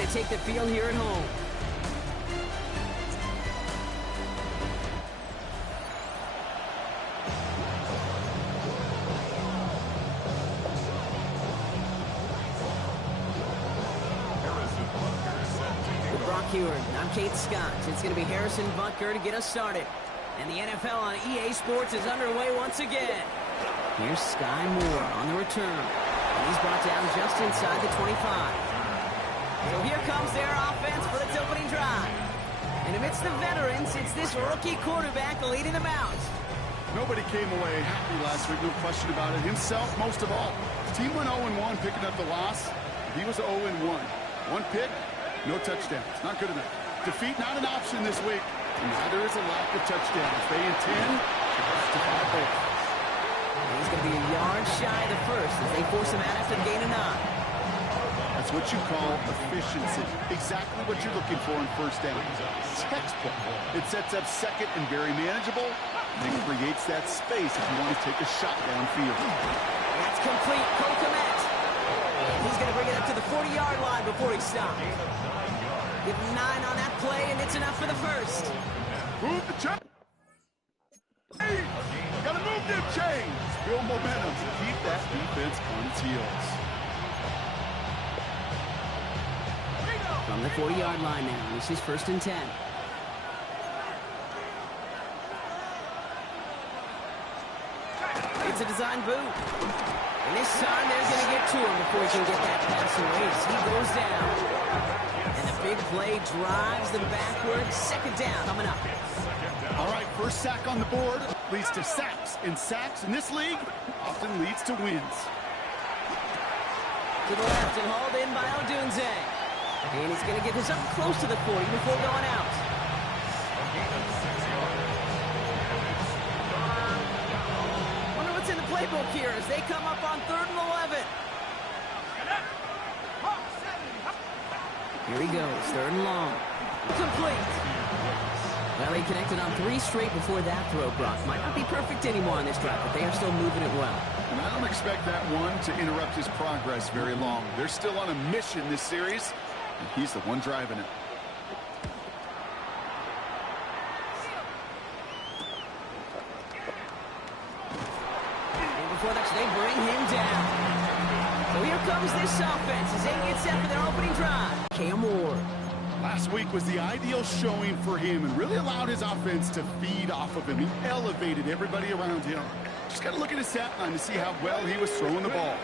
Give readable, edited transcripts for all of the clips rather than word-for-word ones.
to take the field here at home. With Brock Huard, I'm Kate Scott. It's going to be Harrison Butker to get us started. And the NFL on EA Sports is underway once again. Here's Sky Moore on the return. And he's brought down just inside the 25. So here comes their offense for its opening drive. And amidst the veterans, it's this rookie quarterback leading them out. Nobody came away happy last week, no question about it. Himself, most of all. His team went 0-1, picking up the loss. He was 0-1. One pick, no touchdowns. Not good enough. Defeat not an option this week. And neither is a lack of touchdowns. They intend to justify both. And he's going to be a yard shy of the first as they force him out after the gain of 9. That's what you call efficiency. Exactly what you're looking for in first down. Textbook. It sets up second and very manageable. And it creates that space if you want to take a shot downfield. That's complete. Cole Kmet. He's going to bring it up to the 40-yard line before he stops. Give him 9 on that play, and it's enough for the first. Move the chain. Got to move them chains. Build momentum. Keep that defense on its heels. From the 40-yard line now, this is 1st and 10. It's a design boot. And this time they're going to get to him before he can get that pass away as he goes down. And the big play drives them backwards. 2nd down coming up. All right, first sack on the board leads to sacks. And sacks in this league often leads to wins. To the left and hauled in by Odunze. And he's going to get this up close to the 40 before going out. Wonder what's in the playbook here as they come up on 3rd and 11. Here he goes, 3rd and long. Complete. Well, he connected on 3 straight before that throw, Brock. Might not be perfect anymore on this drive, but they are still moving it well. And I don't expect that one to interrupt his progress very long. They're still on a mission this series. And he's the one driving it. And before that, they bring him down. So here comes this offense as they get set for their opening drive. Cam Moore. Last week was the ideal showing for him and really allowed his offense to feed off of him. He elevated everybody around him. Just got to look at his stat line to see how well he was throwing the ball.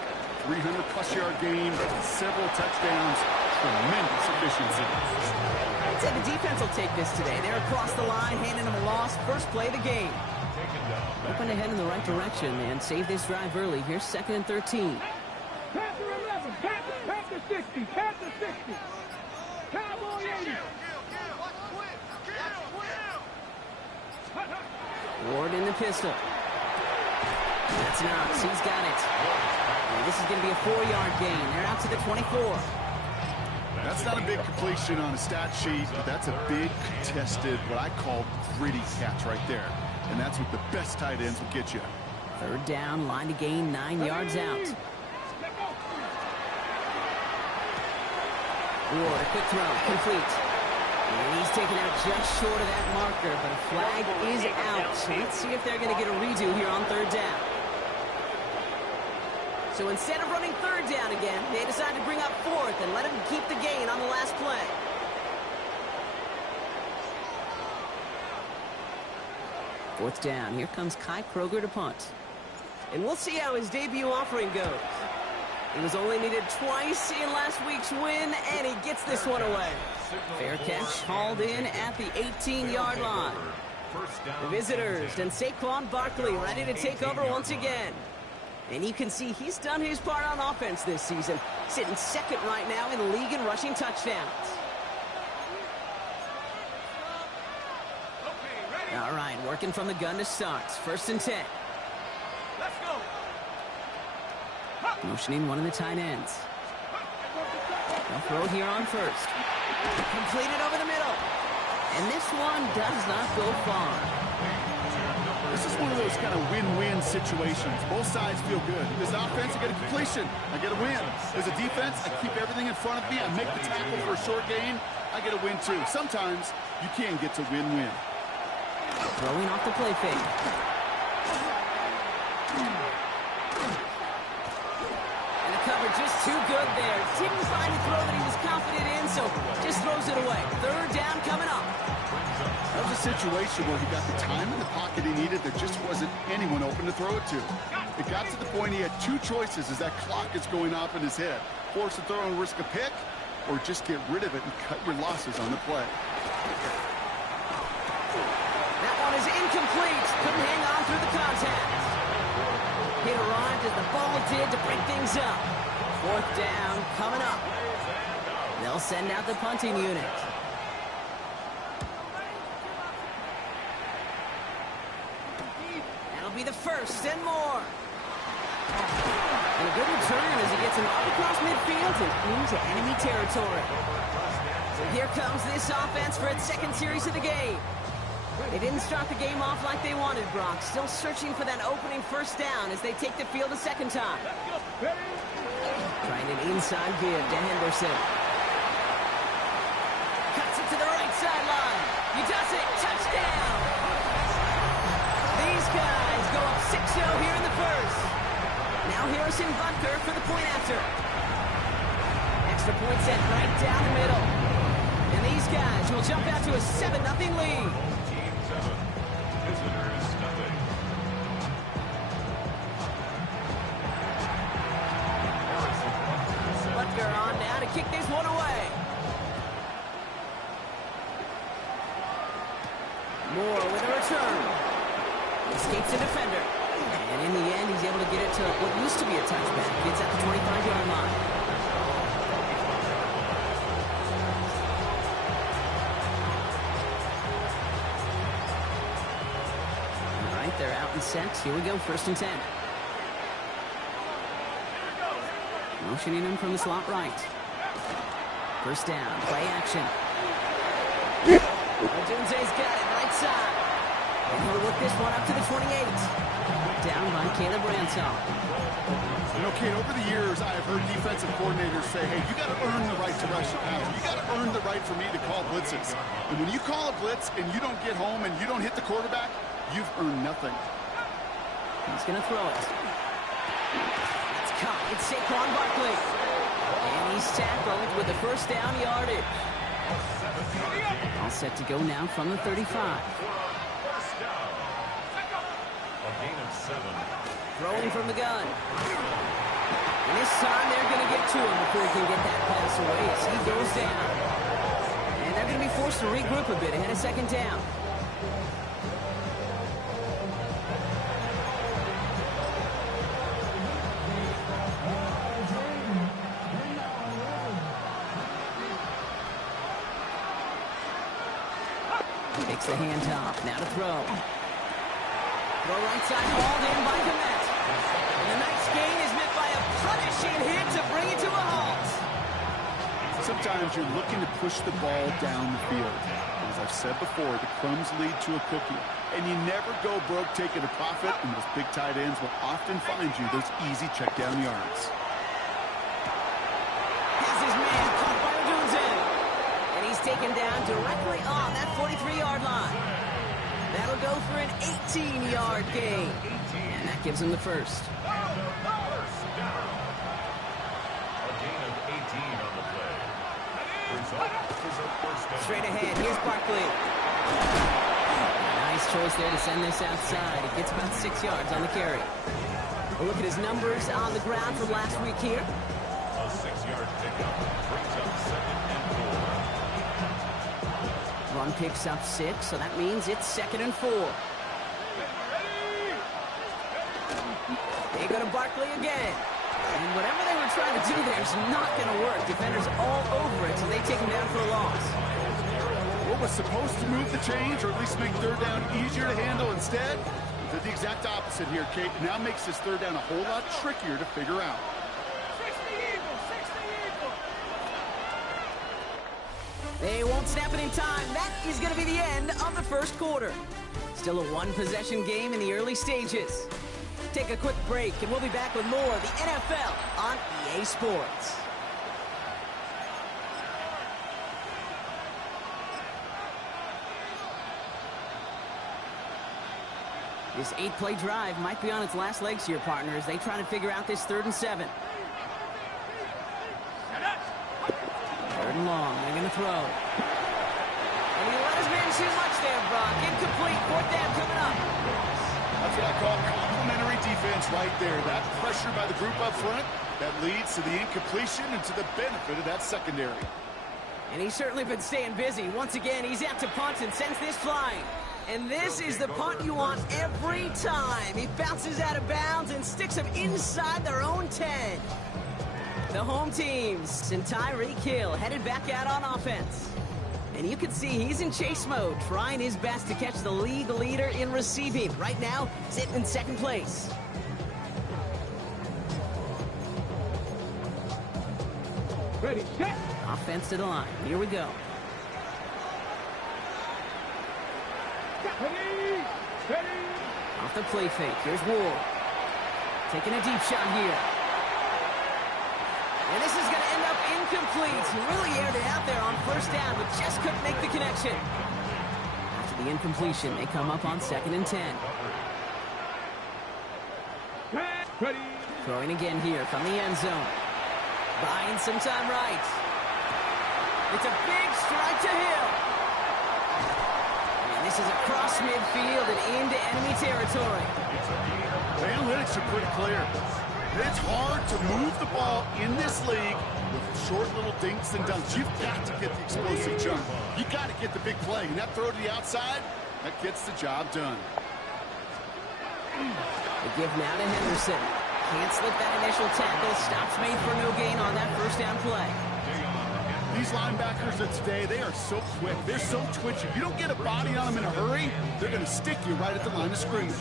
300-plus yard game, several touchdowns. Tremendous efficiency. I'd say the defense will take this today. They're across the line, handing them a loss. First play of the game. Hoping to head in the right direction and save this drive early. Here's 2nd and 13. Panther 11, Panther 60, Panther 60. Cowboy 80. Ward in the pistol. That's Knox. He's got it. And this is going to be a 4-yard gain. They're out to the 24. That's not a big completion on a stat sheet, but that's a big contested, what I call gritty catch right there. And that's what the best tight ends will get you. 3rd down, line to gain 9 yards out. Ward, a quick throw, complete. And he's taken out just short of that marker, but a flag is out. So let's see if they're going to get a redo here on 3rd down. So instead of running 3rd down again, they decide to bring up 4th and let him keep the gain on the last play. Fourth down. Here comes Kai Kroger to punt. And we'll see how his debut offering goes. He was only needed twice in last week's win, and he gets this one away. Fair catch, hauled in at the 18-yard line. The visitors and Saquon Barkley ready to take over once again. And you can see he's done his part on offense this season, sitting 2nd right now in the league in rushing touchdowns. All right, working from the gun to start. 1st and 10. Let's go. Motioning one of the tight ends. They'll throw here on 1st. Completed over the middle. And this one does not go far. This is one of those kind of win-win situations. Both sides feel good. As an offense, I get a completion. I get a win. As a defense, I keep everything in front of me. I make the tackle for a short gain. I get a win, too. Sometimes you can get to win-win. Throwing off the play fake. And the cover just too good there. Didn't find a throw that he was confident in, so just throws it away. Third down coming up. That was a situation where he got the time in the pocket he needed. There just wasn't anyone open to throw it to. It got to the point he had two choices as that clock is going off in his head. Force a throw and risk a pick, or just get rid of it and cut your losses on the play. That one is incomplete. Couldn't hang on through the contact. Hit arrived as the ball did to break things up. Fourth down coming up. They'll send out the punting unit. That'll be the first and more. And a good return as he gets him up across midfield and into enemy territory. So here comes this offense for its second series of the game. They didn't start the game off like they wanted, Brock. Still searching for that opening first down as they take the field a second time. Trying an inside give to Henderson. Cuts it to the right sideline. He does it. Touchdown. These guys go up 6-0 here in the first. Now Harrison Butker for the point after. Extra point set right down the middle. And these guys will jump out to a 7-0 lead. Butker on now to kick this one away. Moore with a return. Escapes a defender. And in the end, he's able to get it to what used to be a touchback. Gets at the 25-yard line. All right, they're out and set. Here we go, 1st and 10. Motioning him from the slot right. First down, play action. Odunze's got it, right side. And he'll work this one up to the 28. Down by Caleb Ransall. You know, Kate, over the years, I've heard defensive coordinators say, hey, you got to earn the right to rush the passer. You got to earn the right for me to call blitzes. And when you call a blitz and you don't get home and you don't hit the quarterback, you've earned nothing. He's going to throw it. It's caught. It's Saquon Barkley. And he's tackled with the first down yardage. All set to go now from the 35. Throwing from the gun. And this time they're going to get to him before he can get that pass away as he goes down. And they're going to be forced to regroup a bit ahead of second down. Takes the handoff. Now to throw. Throw right side, hauled in by Komet. And the nice gain is met by a punishing hit to bring it to a halt. Sometimes you're looking to push the ball down the field. As I've said before, the crumbs lead to a cookie. And you never go broke taking a profit, and those big tight ends will often find you those easy check down yards. Has his man caught by Odunze. And he's taken down directly on that 43-yard line. That'll go for an 18-yard gain. And that gives him the first. Straight ahead, here's Barkley. Nice choice there to send this outside. He gets about 6 yards on the carry. A look at his numbers on the ground from last week here. A 6-yard pickup brings up 2nd and 4. Run picks up 6, so that means it's 2nd and 4. They go to Barkley again. And whatever they were trying to do there is not going to work. Defenders all over it, so they take him down for a loss. What was supposed to move the chains, or at least make third down easier to handle instead, did the exact opposite here, Kate. Now makes this third down a whole lot trickier to figure out. 60 Eagles, 60 Eagles. They won't snap it in time. That is going to be the end of the first quarter. Still a one-possession game in the early stages. Take a quick break, and we'll be back with more of the NFL on EA Sports. This 8-play drive might be on its last legs here, partners. They try to figure out this 3rd and 7. 3rd and long. They're going to throw. And he let his man too much there, Brock. Incomplete. 4th down coming up. That's what I call complimentary defense right there. That pressure by the group up front, that leads to the incompletion and to the benefit of that secondary. And he's certainly been staying busy. Once again, he's out to punt and sends this flying. And this is the punt you want every time. He bounces out of bounds and sticks them inside their own 10. The home teams, and Tyreek Hill headed back out on offense. And you can see he's in chase mode, trying his best to catch the league leader in receiving. Right now, sitting in 2nd place. Ready, set. Offense to the line. Here we go. Ready, ready. Off the play fake. Here's Ward. Taking a deep shot here. And this is going to end up incomplete. He really aired it out there on 1st down, but just couldn't make the connection. After the incompletion, they come up on 2nd and 10. Ready. Throwing again here from the end zone. Buying some time right. It's a big strike to Hill. And this is across midfield and into enemy territory. The analytics are pretty clear. It's hard to move the ball in this league with short little dinks and dunks. You've got to get the explosive jump. You got to get the big play. And that throw to the outside, that gets the job done. The give now to Henderson. Can't slip that initial tackle. Stops made for no gain on that 1st down play. These linebackers of today, they are so quick. They're so twitchy. You don't get a body on them in a hurry, they're going to stick you right at the line of scrimmage.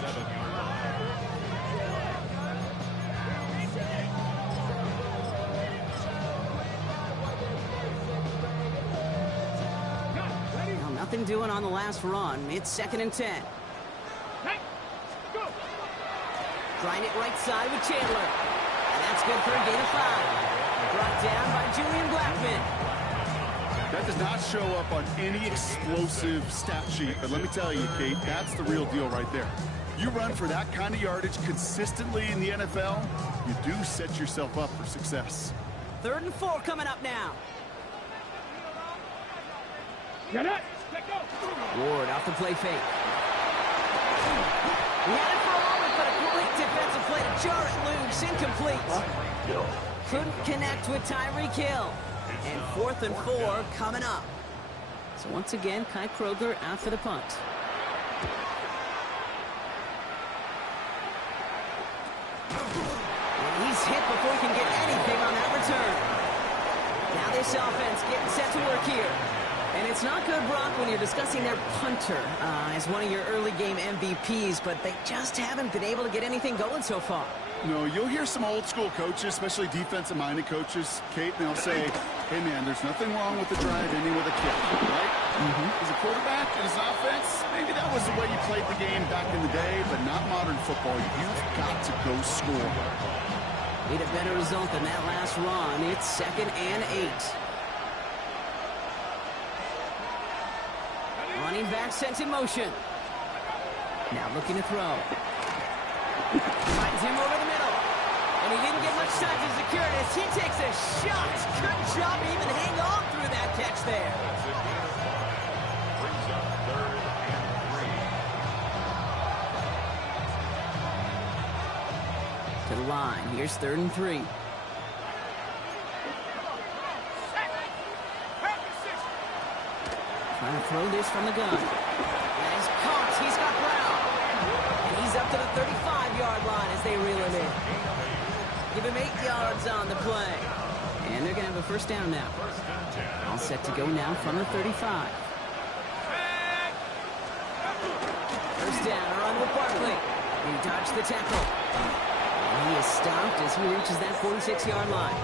Well, nothing doing on the last run. It's 2nd and 10. Go. Trying it right side with Chandler. And that's good for a gain of 5. Brought down by Julian Blackman. That does not show up on any explosive stat sheet, but let me tell you, Kate, that's the real deal right there. You run for that kind of yardage consistently in the NFL, you do set yourself up for success. 3rd and 4 coming up now. Get it. Let go. Ward off the play fake. He had it for a moment, but a great defensive play to jar it loose. Incomplete. Couldn't connect with Tyreek Hill. And 4th and 4 coming up. So once again, Kai Kroger out for the punt. And he's hit before he can get anything on that return. Now this offense getting set to work here. And it's not good, Brock, when you're discussing their punter as one of your early game MVPs, but they just haven't been able to get anything going so far. No, you'll hear some old school coaches, especially defensive-minded coaches, Kate, and they'll say, hey, man, there's nothing wrong with the drive ending with a kick, right? As a quarterback and as an offense, maybe that was the way you played the game back in the day, but not modern football. You've got to go score. Need a better result than that last run. It's 2nd and 8. Running back sent in motion. Now looking to throw. Finds him over the middle. And he didn't get much time to secure this. He takes a shot. Good job to even hang on through that catch there. Brings up 3rd and 3. To the line. Here's 3rd and 3. Trying to throw this from the gun. And he's caught. He's got Brown. And he's up to the 35-yard line as they reel him in. Give him 8 yards on the play. And they're going to have a 1st down now. All set to go now from the 35. 1st down, a run with Barkley. He dodged the tackle. And he is stopped as he reaches that 46-yard line.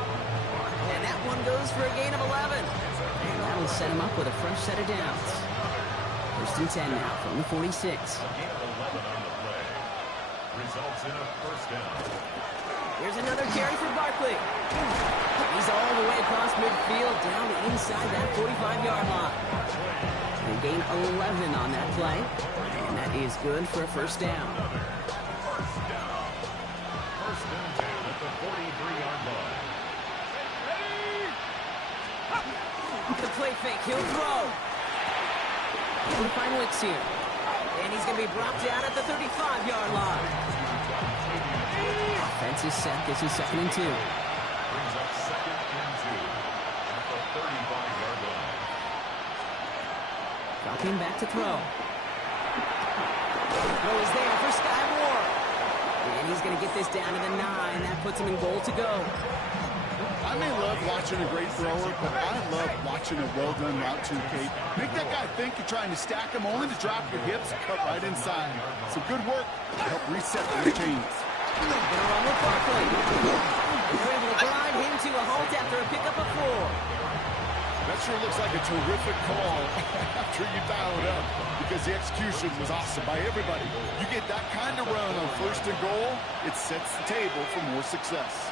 And that one goes for a gain of 11. And that'll set him up with a fresh set of downs. First and 10 now from the 46. A gain of 11 on the play. Results in a first down. Here's another carry for Barkley. He's all the way across midfield, down inside that 45-yard line. They gain 11 on that play, and that is good for a first down. First and 10 at the 43-yard line. The play fake, he'll throw. He'll find Wicks here. And he's going to be brought down at the 35-yard line. Offense is set. This is 2nd and 2. Brings up 2nd and 2 at the 35-yard line. Dropping back to throw. Throw is there for Sky Moore. And he's going to get this down to the 9. That puts him in goal to go. I may love watching a great thrower, but I love watching a well-done route too, Kate. Make that guy think you're trying to stack him, only to drop your hips and cut right inside. Some good work to help reset those chains. Gonna run with Barkley. They're able to grind him to a halt after a pickup of 4. That sure looks like a terrific call after you dial it up, because the execution was awesome by everybody. You get that kind of run on 1st and goal, it sets the table for more success.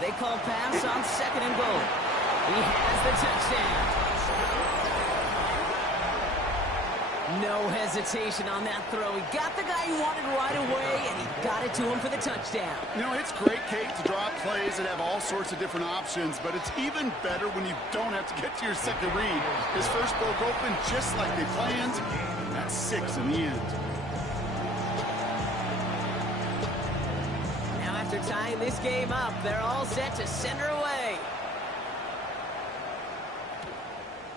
They call pass on 2nd and goal. He has the touchdown. No hesitation on that throw. He got the guy he wanted right away, and he got it to him for the touchdown. You know, it's great, Kate, to draw up plays that have all sorts of different options, but it's even better when you don't have to get to your second read. His first broke open just like they planned. That's 6 in the end. After tying this game up, they're all set to center away.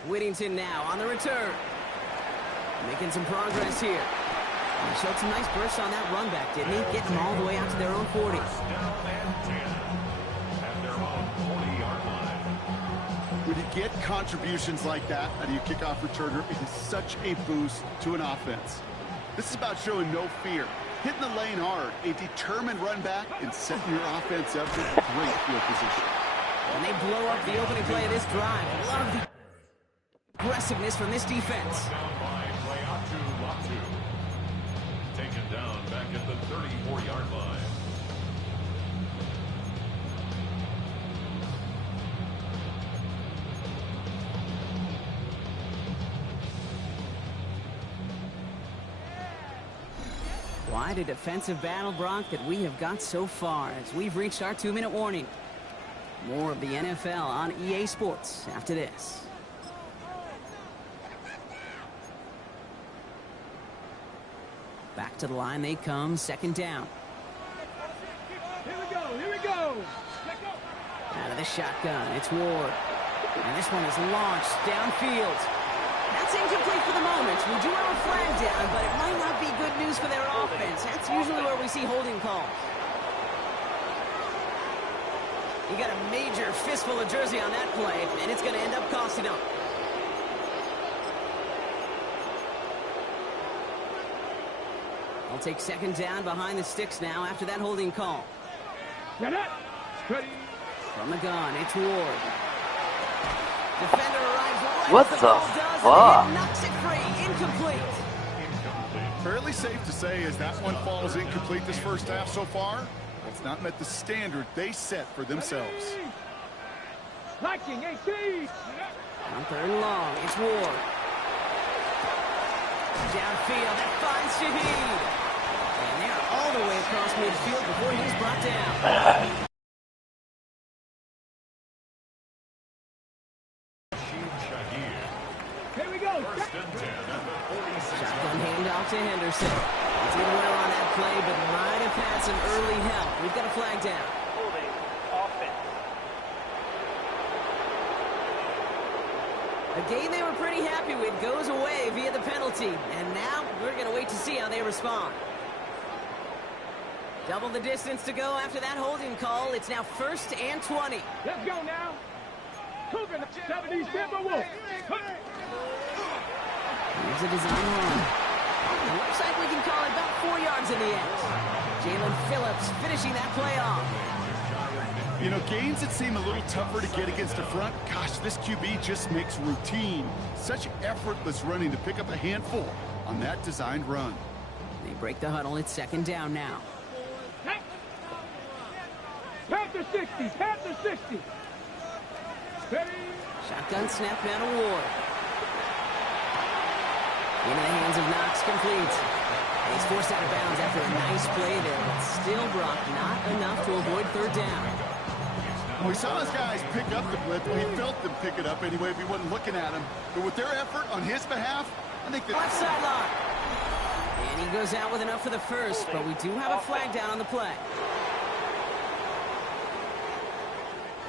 Whittington now on the return. Making some progress here. He showed some nice bursts on that run back, didn't he? Getting them all the way out to their own 40. Down and 10 at their own 40-yard line. When you get contributions like that out of your kickoff returner, it is such a boost to an offense. This is about showing no fear. Hitting the lane hard, a determined run back, and setting your offense up with great field position. And they blow up the opening play of this drive. Love the aggressiveness from this defense. Down by Latu. Taken down back at the 34-yard line. Quite a defensive battle, Brock, that we have got so far as we've reached our 2-minute warning. More of the NFL on EA Sports after this. Back to the line they come, 2nd down. Here we go. Out of the shotgun, it's Ward. And this one is launched downfield. That's incomplete for the moment. We do have a flag down, but it might not be good news for their offense. That's usually where we see holding calls. He got a major fistful of jersey on that play, and it's going to end up costing him. I'll take 2nd down behind the sticks now after that holding call. Get it. Ready. From the gun, it's Ward. Defender arrives right What as the the ball does, fuck? and it knocks it free. Incomplete. Fairly safe to say as that one falls incomplete this first half so far, it's not met the standard they set for themselves. Liking 18. On 3rd and long, it's Ward. Downfield, that finds Shaheed. And they're all the way across midfield before he's brought down. Here we go. Shotgun handoff to Henderson. He did well on that play, but might have had some early help. We've got a flag down. Holding offense. A game they were pretty happy with goes away via the penalty. And now we're going to wait to see how they respond. Double the distance to go after that holding call. It's now 1st and 20. Let's go now. Cougar 70 Timberwolves. Here's a design run. It looks like we can call it about 4 yards in the end. Jalen Phillips finishing that play off. You know, games that seem a little tougher to get against the front, gosh, this QB just makes routine. Such effortless running to pick up a handful on that designed run. They break the huddle. It's second down now. Panther 60, Panther 60. Ready? Shotgun snap now to Ward. Into the hands of Knox, complete. And he's forced out of bounds after a nice play there. But still, Brock, not enough to avoid third down. We saw his guys pick up the blitz. We felt them pick it up anyway if he wasn't looking at him. But with their effort on his behalf, I think that... Left sideline. And he goes out with enough for the first, but we do have a flag down on the play.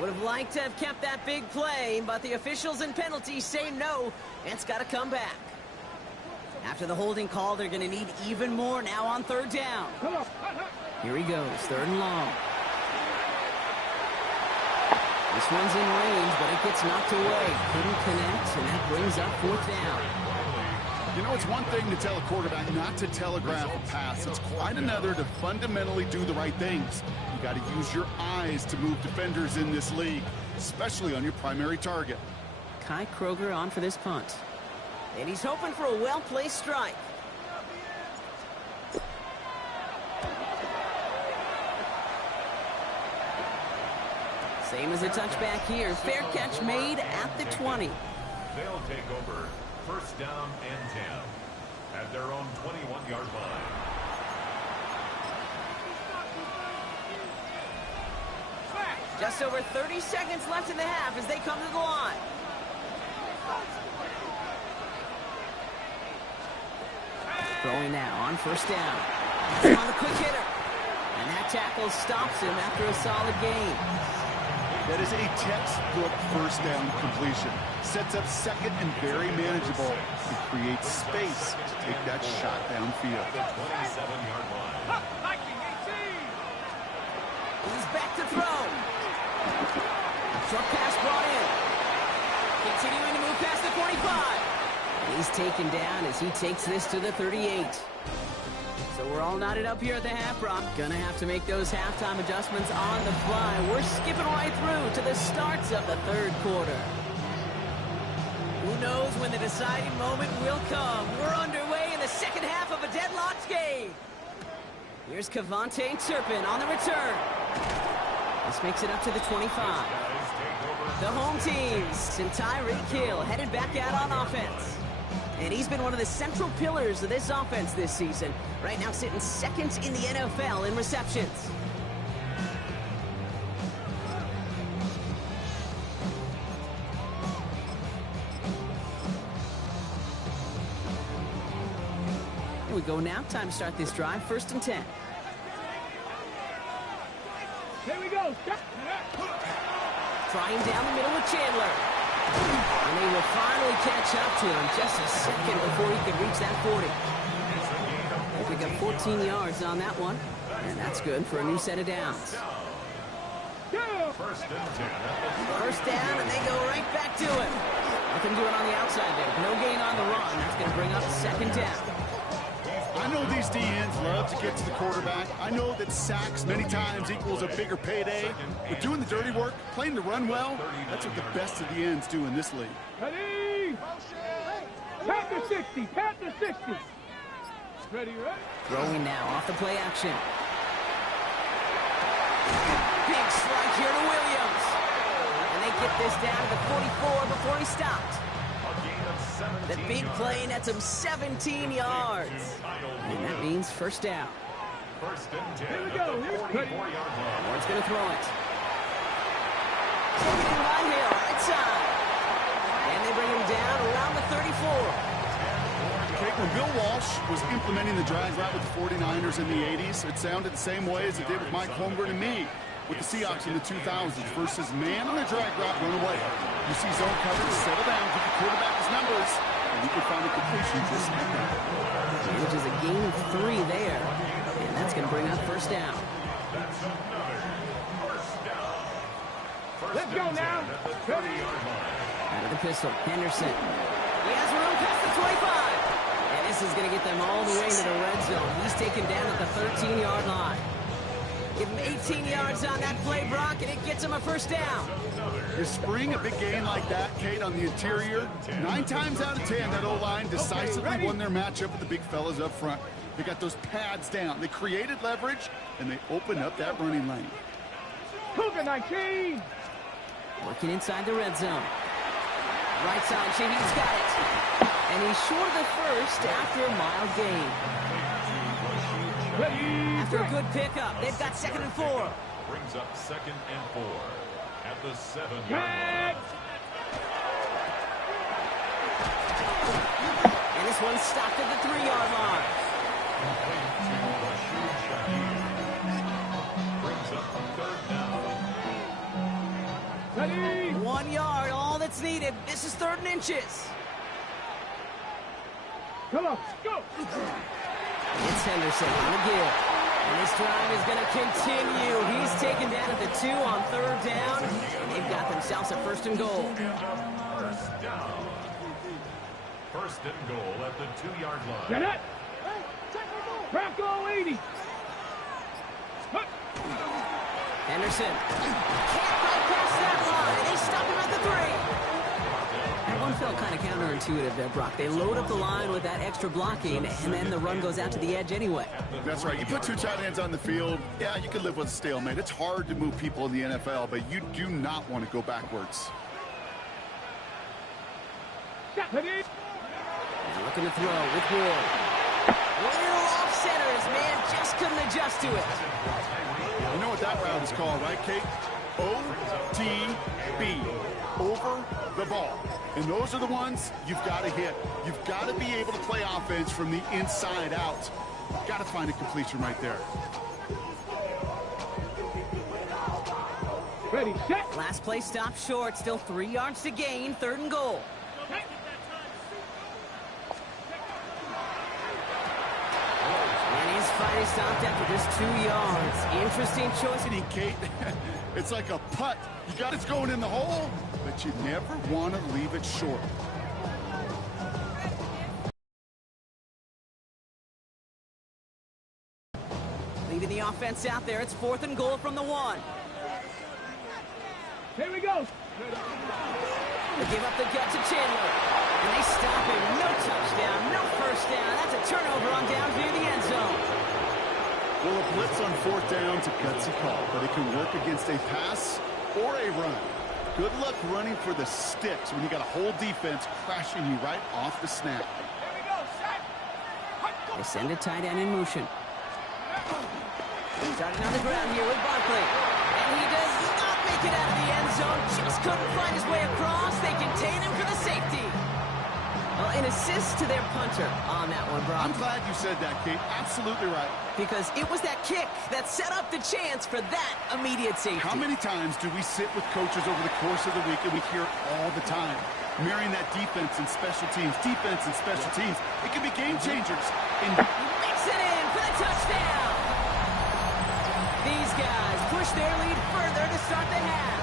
Would have liked to have kept that big play, but the officials and penalties say no, and it's got to come back. After the holding call, they're going to need even more now on third down. Here he goes, third and long. This one's in range, but it gets knocked away. Couldn't connect, and that brings up fourth down. You know, it's one thing to tell a quarterback not to telegraph a pass. It's quite another to fundamentally do the right things. You got to use your eyes to move defenders in this league, especially on your primary target. Kai Kroger on for this punt. And he's hoping for a well-placed strike. Same as a touchback here. Fair catch made at the 20. They'll take over first down and 10 at their own 21-yard line. Just over 30 seconds left in the half as they come to the line. Throwing now on first down. On the quick hitter. And that tackle stops him after a solid gain. That is a textbook first down completion. Sets up second and very manageable. It creates space to take that shot downfield. The 27-yard line. He's back to throw. Short pass brought in. Continuing to move past the 45. He's taken down as he takes this to the 38. So we're all knotted up here at the half, Brock. Gonna have to make those halftime adjustments on the fly. We're skipping right through to the starts of the third quarter. Who knows when the deciding moment will come? We're underway in the second half of a deadlocked game. Here's Kevontae Turpin on the return. This makes it up to the 25. The home teams and Tyreek Hill headed back out on offense. And he's been one of the central pillars of this offense this season. Right now sitting second in the NFL in receptions. Here we go now. Time to start this drive. First and 10. Here we go. Trying down the middle with Chandler. And they will finally catch up to him just a second before he could reach that 40. They pick up 14 yards on that one. And that's good for a new set of downs. First and 10. First down, and they go right back to him. Nothing doing on the outside there. No gain on the run. That's going to bring up second down. I know these D-ends love to get to the quarterback. I know that sacks many times equals a bigger payday. But doing the dirty work, playing the run well, that's what the best of the ends do in this league. Ready? Panther 60, Panther 60. Ready, right? Throwing now off the play action. Big strike here to Williams. And they get this down to the 44 before he stopped. The big play nets him 17 yards. And that means first down. First and 10. Here we go. Ready? 44-yard line. Ward's going to throw it. Taken in by Hill, right side. And they bring him down around the 34. Okay, when Bill Walsh was implementing the drag route with the 49ers in the 80s, it sounded the same way as it did with Mike Holmgren and me with the Seahawks in the 2000s versus man on a drag route, run away. You see zone coverage, settle down, give the quarterback his numbers, and you can find a completion just like that. Which is a gain of 3 there. And that's going to bring up first down. That's another first down. Let's go now. At the 30-yard line. Out of the pistol, Henderson. He has room past the 25. And this is going to get them all the way into the red zone. He's taken down at the 13-yard line. Give him 18 yards on that play, Brock, and it gets him a first down. You spring a big game like that, Kate, on the interior. 9 times out of 10, that O-line decisively won their matchup with the big fellas up front. They got those pads down. They created leverage, and they opened up that running lane. Cougar 19. Working inside the red zone. Right side, Shaheed's got it. And he's short of the first after a mild gain. After a good pickup, they've got 2nd and 4. Brings up 2nd and 4 at the 7-yard line. And this one's stopped at the 3-yard line. Brings up 3rd down. Ready. 1 yard, all that's needed. This is 3rd and inches. Come on, go. It's Henderson on the give. And this drive is going to continue. He's taken down at the 2 on 3rd down. And they've got themselves a 1st and goal. First down. 1st and goal at the 2-yard line. Get it. Bronco 80. Henderson can't quite pass that line. They stop him at the 3. That one felt kind of counterintuitive there, Brock. They load up the line with that extra blocking, and then the run goes out to the edge anyway. That's right. You put 2 tight ends on the field, yeah, you can live with a stalemate. It's hard to move people in the NFL, but you do not want to go backwards. Ready. Now looking to throw with Ward. A little off center. His man just couldn't adjust to it. You know what that route is called, right, Kate? OTB. Over the ball. And those are the ones you've got to hit. You've got to be able to play offense from the inside out. You've got to find a completion right there. Ready, set. Last play stopped short. Still 3 yards to gain. 3rd and goal. And he's finally stopped after just 2 yards. Interesting choice. Kate, it's like a putt. You got it's going in the hole, but you never want to leave it short. Leaving the offense out there. It's 4th and goal from the 1. Here we go. They give up the gut to Chandler. And they stop him. No touchdown, no first down. That's a turnover on downs near the end zone. Well, a blitz on 4th down's a gutsy call, but it can work against a pass or a run. Good luck running for the sticks when you got a whole defense crashing you right off the snap. They send a tight end in motion. Starting on the ground here with Barkley. And he does not make it out of the end zone. Just couldn't find his way across. They contain him for the safety. Well, an assist to their punter on that one, Brock. I'm glad you said that, Kate. Absolutely right. Because it was that kick that set up the chance for that immediate safety. How many times do we sit with coaches over the course of the week and we hear it all the time? Marrying that defense and special teams, it can be game changers. And makes it in for the touchdown. These guys push their lead further to start the half.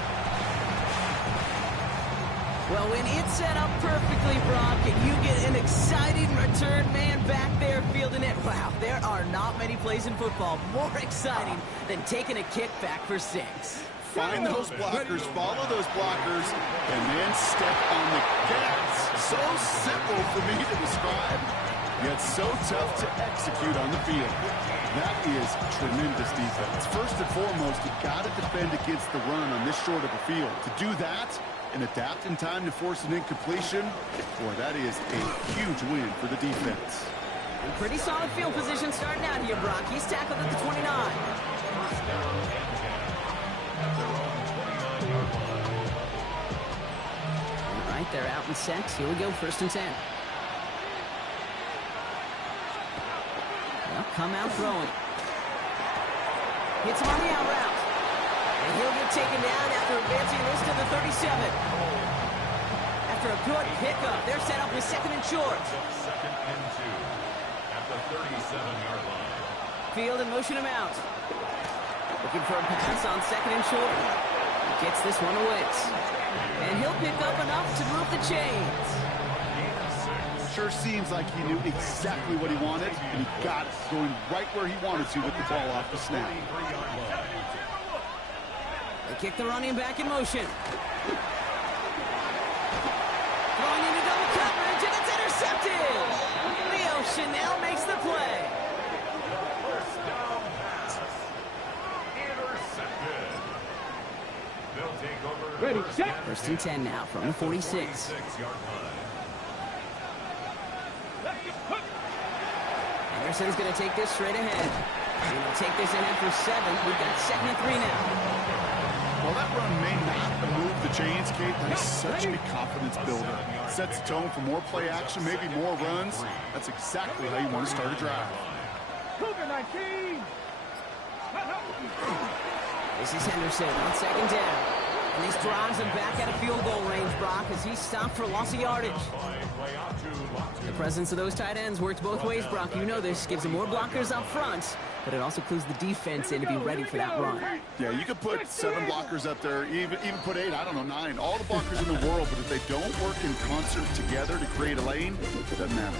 Well, when it's set up perfectly, Brock, and you get an exciting return man back there fielding it, wow, there are not many plays in football more exciting than taking a kick back for 6. Find those blockers, follow those blockers, and then step on the gas. So simple for me to describe, yet so tough to execute on the field. That is tremendous defense. First and foremost, you've got to defend against the run on this short of a field. To do that and adapt in time to force an incompletion, boy, that is a huge win for the defense. And pretty solid field position starting out here, Brock. He's tackled at the 29. All right, they're out and set. Here we go, 1st and 10. Well, come out throwing. Hits him on the out route. And he'll get taken down after advancing this to the 37. After a good pickup, they're set up with 2nd and short. 2nd and 2 at the 37-yard line. Field and motion him out. Looking for a pass on 2nd and short. Gets this one to Wicks. And he'll pick up enough to move the chains. Sure seems like he knew exactly what he wanted, and he got it, going right where he wanted to with the ball off the snap. They kick the running back in motion. Throwing into double coverage, and it's intercepted. Leo Chanel makes the play. First down pass. Intercepted. They'll take over. Ready, set. First and 10 now from the 46. 46-yard line. Anderson's going to take this straight ahead. And he'll take this ahead for 7. We've got 2nd and 3 now. Well, that run may not move the chains, Kate, but it's such a confidence builder. Sets the tone for more play action, maybe more runs. That's exactly how you want to start a drive. Cougar 19. This is Henderson on 2nd down. And this drives him back out of field goal range, Brock, as he stopped for loss of yardage. The presence of those tight ends works both ways, Brock. You know this. Gives them more blockers up front, but it also clues the defense in to be ready for that run. Yeah, you could put 7 blockers up there, even put 8, I don't know, 9. All the blockers in the world, but if they don't work in concert together to create a lane, it doesn't matter.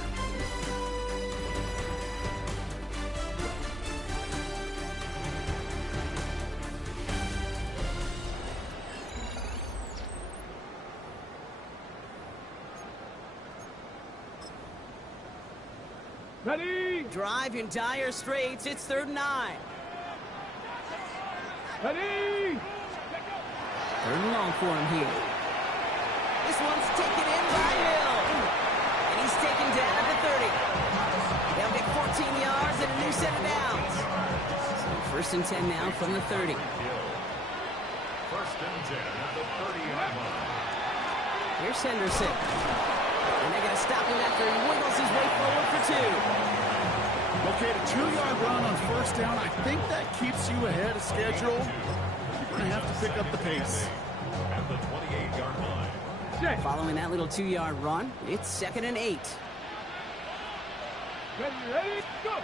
Ready. Drive in dire straits. It's 3rd and 9. Ready. 3rd and long for him here. This one's taken in by Hill. And he's taken down at the 30. They'll get 14 yards and a new set of downs. So 1st and 10 now from the 30. First and 10 at the 30-yard line. Here's Henderson. And they're going to stop him after he wiggles his way forward for 2. Okay, the 2-yard run on 1st down, I think that keeps you ahead of schedule. You're going to have to pick up the pace. At the 28-yard line. Set. Following that little 2-yard run, it's 2nd and 8. Ready, go.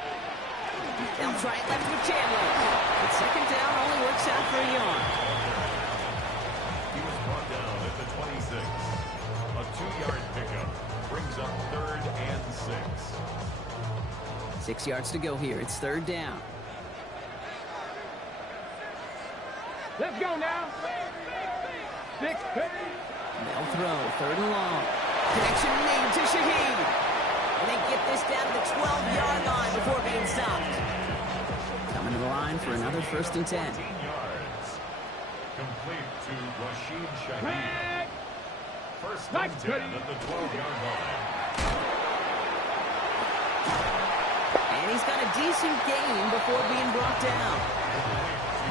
They'll try it left with Chandler. But 2nd down only works out for a yard. He was brought down at the 26. A 2-yard pickup brings up 3rd and 6. 6 yards to go here. It's 3rd down. Let's go now. 6. They'll throw. 3rd and long. Connection made to Shaheed. And they get this down to the 12-yard line before being stopped. Coming to the line for another 1st and 10. 15 yards. Complete to Rashid Shaheed. First and 10 at the 12-yard line. And he's got a decent gain before being brought down.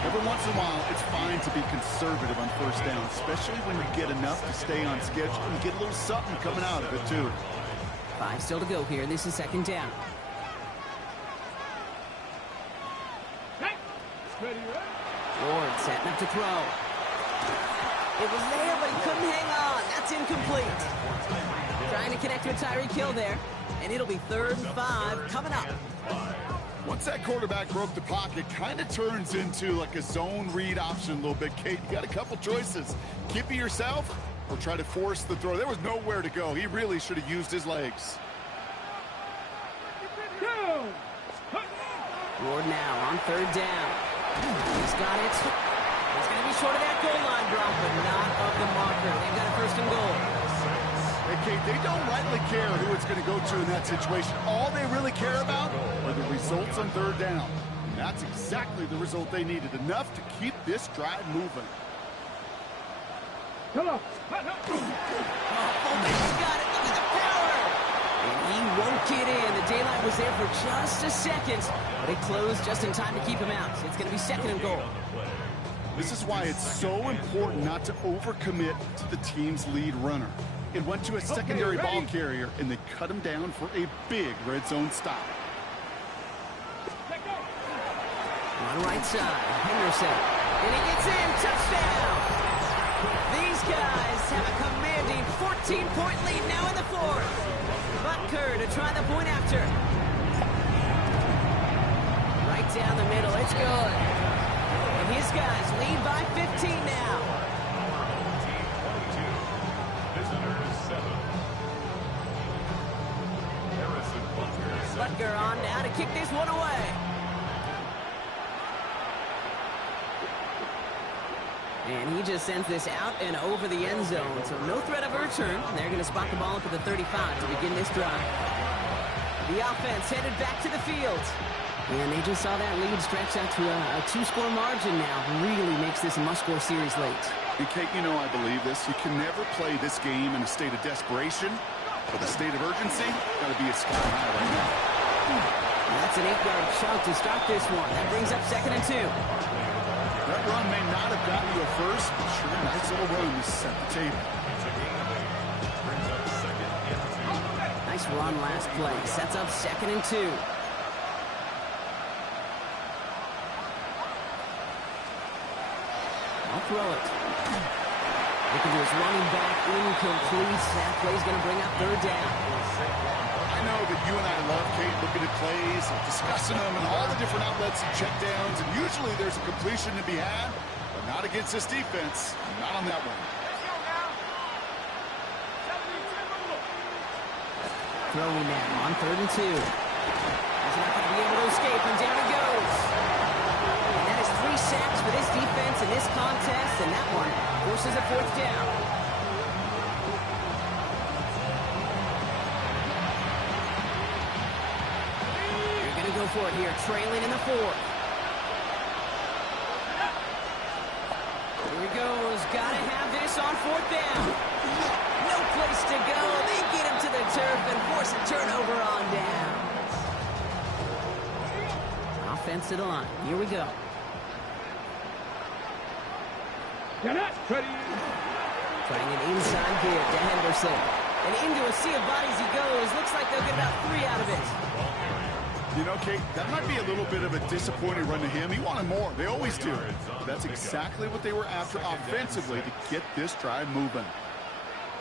Every once in a while, it's fine to be conservative on 1st down, especially when you get enough to stay on schedule and get a little something coming out of it, too. 5 still to go here. This is 2nd down. Ward setting up to throw. It was there, but he couldn't hang on. That's incomplete. Trying to connect with Tyreek Hill there. And it'll be 3rd and 5 coming up. Once that quarterback broke the pocket, kind of turns into like a zone read option a little bit. Kate, you got a couple choices. Keep it yourself or try to force the throw. There was nowhere to go. He really should have used his legs. Ward now on 3rd down. He's got it. It's going to be short of that goal line, Brock, but not of the marker. They've got a 1st and goal. Hey, Kate, they don't rightly care who it's going to go to in that situation. All they really care about are the results on 3rd down. And that's exactly the result they needed. Enough to keep this drive moving. Come on. Fullback's got it. Look at the power. And he won't get in. The daylight was there for just a second, but it closed just in time to keep him out. It's going to be 2nd and goal. This is why it's so important not to overcommit to the team's lead runner. It went to a secondary ball carrier, and they cut him down for a big red zone stop. On right side, Henderson. And he gets in. Touchdown. These guys have a commanding 14-point lead now in the 4th. Butker to try the point after. Right down the middle. It's good. And his guys lead by 15 now. Butker on now to kick this one away. And he just sends this out and over the end zone. So no threat of a return. They're going to spot the ball up at the 35 to begin this drive. The offense headed back to the field. And they just saw that lead stretch out to a two-score margin now. Really makes this a must-score series late. And Kate, you know I believe this. You can never play this game in a state of desperation. But the state of urgency got to be at sky high right now. That's an 8-yard chunk to start this one. That brings up 2nd and 2. That run may not have gotten you a first, but sure, nice little run to set the table. Brings up 2nd and 2. Nice run last play. Sets up 2nd and 2. I'll throw it. Looking to his running back, incomplete. That play's going to bring up 3rd down. I know that you and I love, Kate, looking at plays and discussing them and all the different outlets and checkdowns, and usually there's a completion to be had, but not against this defense. Not on that one. Throwing now on 3rd and 2. He's not going to be able to escape, and down he goes. And that is 3 sacks for this defense in this contest, and that one forces a 4th down. They're going to go for it here, trailing in the 4th. Here he goes. Got to have this on 4th down. No place to go. They get him to the turf and force a turnover on down. Offense to the line. Here we go. Trying an inside give to Henderson. And into a sea of bodies he goes. Looks like they'll get about 3 out of it. You know, Kate, that might be a little bit of a disappointing run to him. He wanted more. They always do. But that's exactly what they were after offensively to get this drive moving.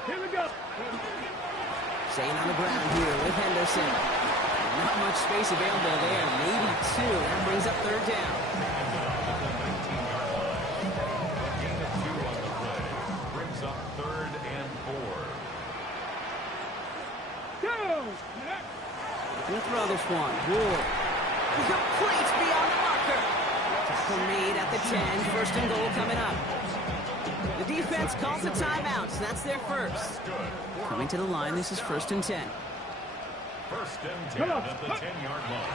Here we go. Staying on the ground here with Henderson. Not much space available there. Maybe 2. That brings up 3rd down. Gain of 2 on the play. Brings up 3rd and 4. Go. He'll throw this one. Ward. Complete beyond the marker. Tackle made at the 10. 1st and goal coming up. The defense calls a timeout. So that's their first. Coming to the line, this is 1st and 10. 1st and 10 at the 10-yard line.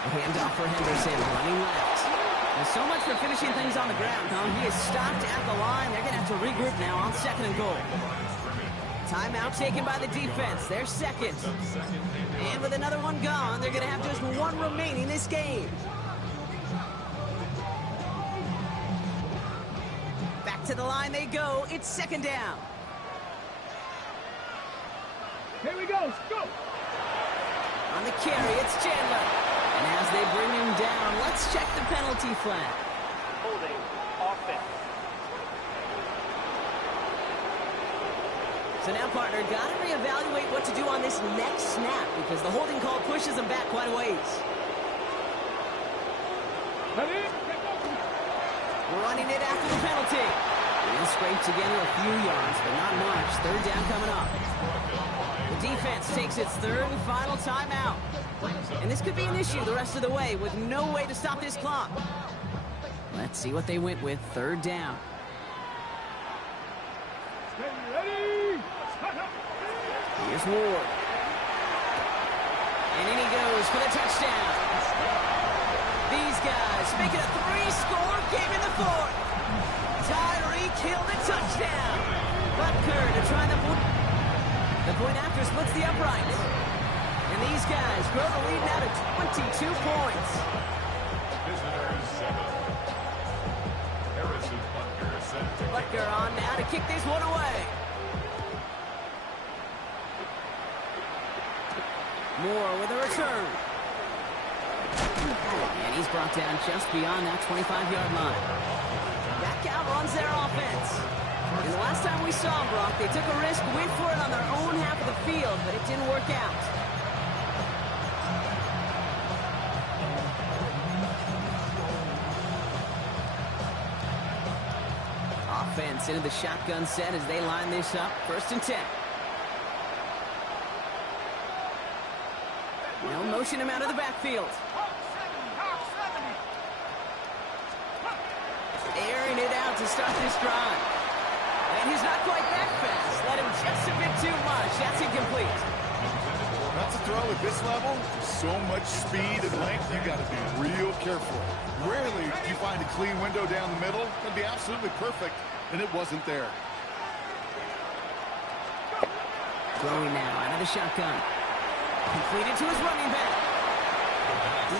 A handoff for Henderson, running left. And so much for finishing things on the ground, huh? He is stopped at the line. They're going to have to regroup now on 2nd and goal. Timeout taken by the defense. They're 2nd. And with another one gone, they're going to have just 1 remaining this game. Back to the line they go. It's 2nd down. Here we go. Go. On the carry, it's Chandler. And as they bring him down, let's check the penalty flag. Holding offense. So now, partner, got to reevaluate what to do on this next snap because the holding call pushes them back quite a ways. Running it after the penalty. And scraped together a few yards, but not much. 3rd down coming up. The defense takes its 3rd and final timeout. And this could be an issue the rest of the way with no way to stop this clock. Let's see what they went with. 3rd down. Ready? Here's Ward. And in he goes for the touchdown. These guys making a 3-score game in the 4th. Tyreek Hill the touchdown. Butker to try the point. The point after splits the upright. And these guys grow the lead now to 22 points. Visitors 7. Harrison Butker set to Butker on now to kick this one away. Moore with a return. And he's brought down just beyond that 25-yard line. That outruns their offense. And the last time we saw them, Brock, they took a risk, went for it on their own half of the field, but it didn't work out. Offense into the shotgun set as they line this up. 1st and 10. They'll motion him out of the backfield. Airing it out to start this drive. And he's not quite that fast. Let him just a bit too much. That's incomplete. That's a throw at this level. So much speed and length, you got to be real careful. Rarely do you find a clean window down the middle. That'd be absolutely perfect, and it wasn't there. Throwing now out of the shotgun. Completed to his running back.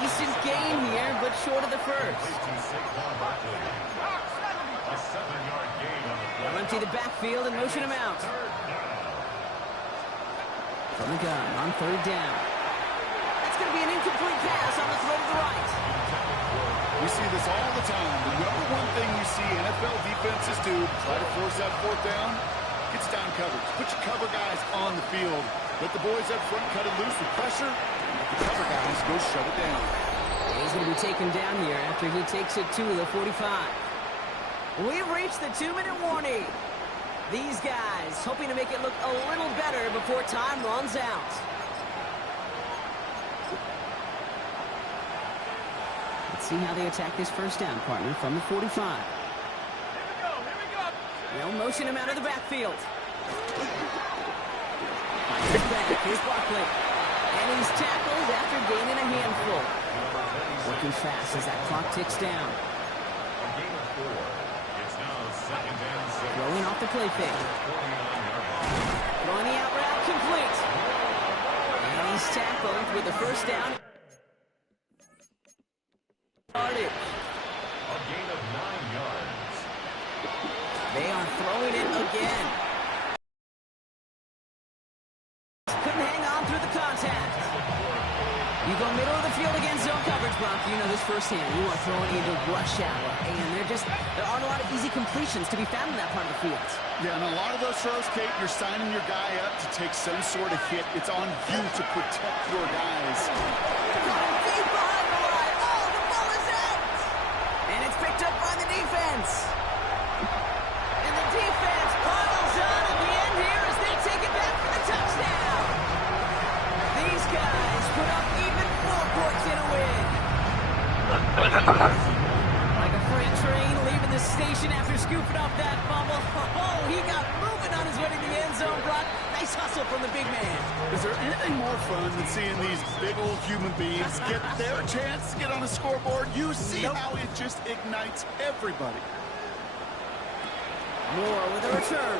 Decent gain here, but short of the first. A 7-yard gain on the play. They'll empty the backfield and motion him out. From the gun on third down. That's going to be an incomplete pass on the throw to the right. We see this all the time. The number one thing you see NFL defenses do to try to force that fourth down, it's down coverage. Put your cover guys on the field. Let the boys up front cut it loose with pressure. Let the cover guys go shut it down. He's going to be taken down here after he takes it to the 45. We've reached the 2-minute warning. These guys hoping to make it look a little better before time runs out. Let's see how they attack this first down, partner, from the 45. Here we go. They'll motion him out of the backfield. He's back. Here's Barkley. And he's tackled after gaining a handful. Working fast as that clock ticks down. A gain of 4. It's now 2nd and 6. Throwing off the play fake. Throwing the out route complete. And he's tackled with the first down. A Yardage. gain of 9 yards. They are throwing it again. Couldn't hang on through the contact. You go middle of the field against zone coverage, Brock. You know this firsthand. You are throwing into rush hour. And there aren't a lot of easy completions to be found in that part of the field. Yeah, and a lot of those throws, Kate, you're signing your guy up to take some sort of hit. It's on you to protect your guys. Deep behind the line. Oh, the ball is out. And it's picked up by the defense. And the defense piles on at the end here as they take it back for the touchdown. These guys put up even more points in a win. Like a freight train leaving the station after scooping up that fumble. Oh, he got moving on his way to the end zone, Brock. Nice hustle from the big man. Is there anything more fun than seeing these big old human beings get their chance to get on a scoreboard? You see how it just ignites everybody. Moore with a return.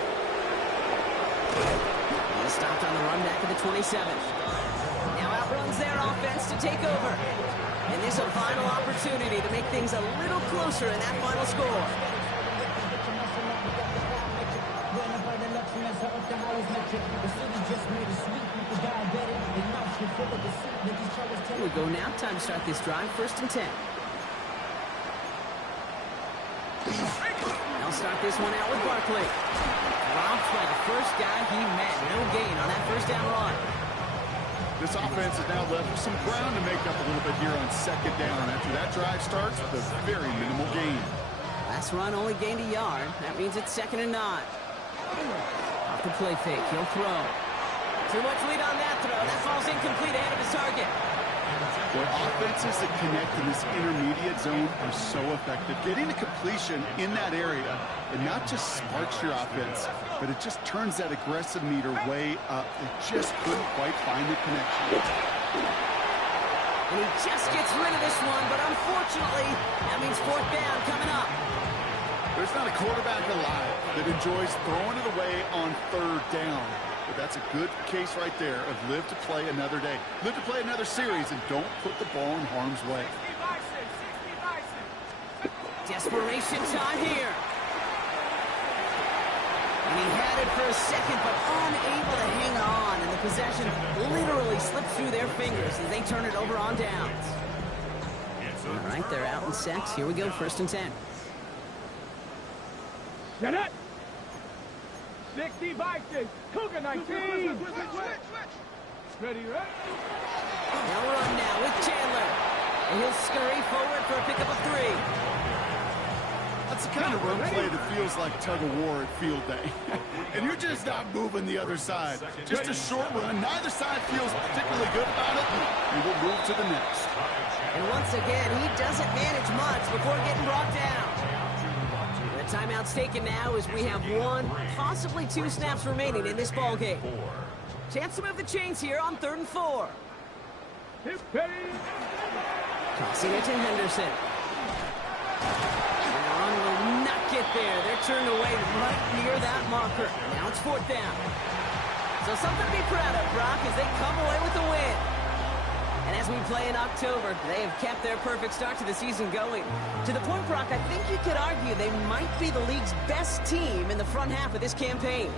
He stopped on the run back at the 27. Now outruns their offense to take over. And this is a final opportunity to make things a little closer in that final score. Here we go now. Time to start this drive. 1st and 10. They'll start this one out with Barkley. Dropped by the first guy he met. No gain on that first down run. This offense is now left with some ground to make up a little bit here on 2nd down. After that drive starts with a very minimal gain. Last run only gained a yard. That means it's 2nd and 9. Off the play fake. He'll throw. Too much lead on that throw. That ball's incomplete ahead of his target. The offenses that connect in this intermediate zone are so effective. Getting a completion in that area, it not just sparks your offense, but it just turns that aggressive meter way up. They just couldn't quite find the connection. And he just gets rid of this one, but unfortunately, that means 4th down coming up. There's not a quarterback alive that enjoys throwing it away on 3rd down. But that's a good case right there of live to play another day. Live to play another series and don't put the ball in harm's way. Desperation time here. And he had it for a second, but unable to hang on. And the possession literally slipped through their fingers as they turn it over on downs. All right, they're out in sets. Here we go, 1st and 10. Set it. 60 Vikings. Cougar 19. Ready, right? They'll run now with Chandler. And he'll scurry forward for a pickup of 3. That's the kind of run play that feels like tug-of-war at field day. And you're just not moving the other side. Just a short run. Neither side feels particularly good about it, and we'll move to the next. And once again, he doesn't manage much before getting brought down. The timeout's taken now as we have 1, possibly 2 snaps remaining in this ball game. Chance to move the chains here on 3rd and 4. Tossing it to Henderson. And the run will not get there. They're turned away right near that marker. Now it's 4th down. So something to be proud of, Brock, as they come away with the win. And as we play in October, they have kept their perfect start to the season going. To the point, Brock, I think you could argue they might be the league's best team in the front half of this campaign.